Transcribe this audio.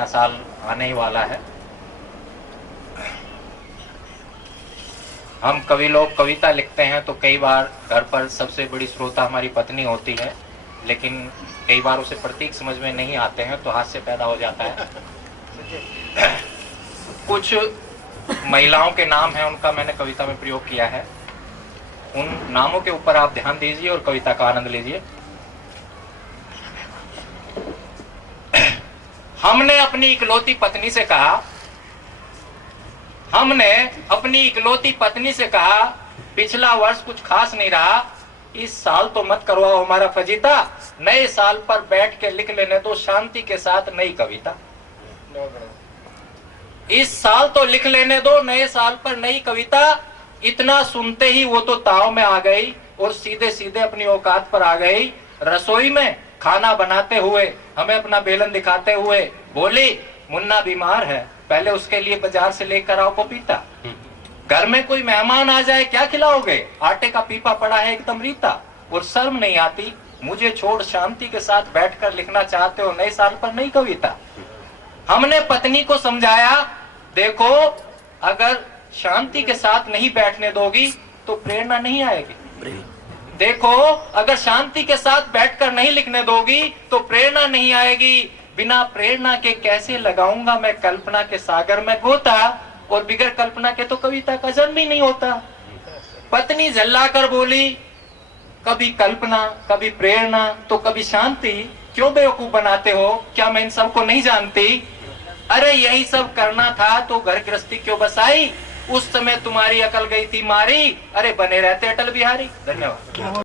नया साल आने ही वाला है। हम कवि लोग कविता लिखते हैं तो कई बार घर पर सबसे बड़ी श्रोता हमारी पत्नी होती है, लेकिन कई बार उसे प्रतीक समझ में नहीं आते हैं तो हास्य पैदा हो जाता है। कुछ महिलाओं के नाम हैं, उनका मैंने कविता में प्रयोग किया है। उन नामों के ऊपर आप ध्यान दीजिए और कविता का आनंद लीजिए। हमने अपनी इकलौती पत्नी से कहा, पिछला वर्ष कुछ खास नहीं रहा, इस साल तो मत करवाओ हमारा फजीता, नए साल पर बैठ के लिख लेने दो शांति के साथ नई कविता। इस साल तो लिख लेने दो नए साल पर नई कविता। इतना सुनते ही वो तो ताव में आ गई और सीधे सीधे अपनी औकात पर आ गई। रसोई में खाना बनाते हुए हमें अपना बेलन दिखाते हुए बोली, मुन्ना बीमार है, पहले उसके लिए बाजार से लेकर आओ पपीता। घर में कोई मेहमान आ जाए क्या खिलाओगे, आटे का पीपा पड़ा है एकदम रीता। और शर्म नहीं आती, मुझे छोड़ शांति के साथ बैठकर लिखना चाहते हो नए साल पर नई कविता। हमने पत्नी को समझाया, देखो अगर शांति के साथ नहीं बैठने दोगी तो प्रेरणा नहीं आएगी। देखो अगर शांति के साथ बैठकर नहीं लिखने दोगी तो प्रेरणा नहीं आएगी। बिना प्रेरणा के कैसे लगाऊंगा मैं कल्पना के सागर में गोता, और बिगर कल्पना के तो कविता का जन्म ही नहीं होता। पत्नी झल्लाकर बोली, कभी कल्पना, कभी प्रेरणा तो कभी शांति, क्यों बेवकूफ बनाते हो, क्या मैं इन सबको नहीं जानती? अरे यही सब करना था तो घर गृहस्थी क्यों बसाई, उस समय तुम्हारी अकल गई थी मारी, अरे बने रहते अटल बिहारी। धन्यवाद।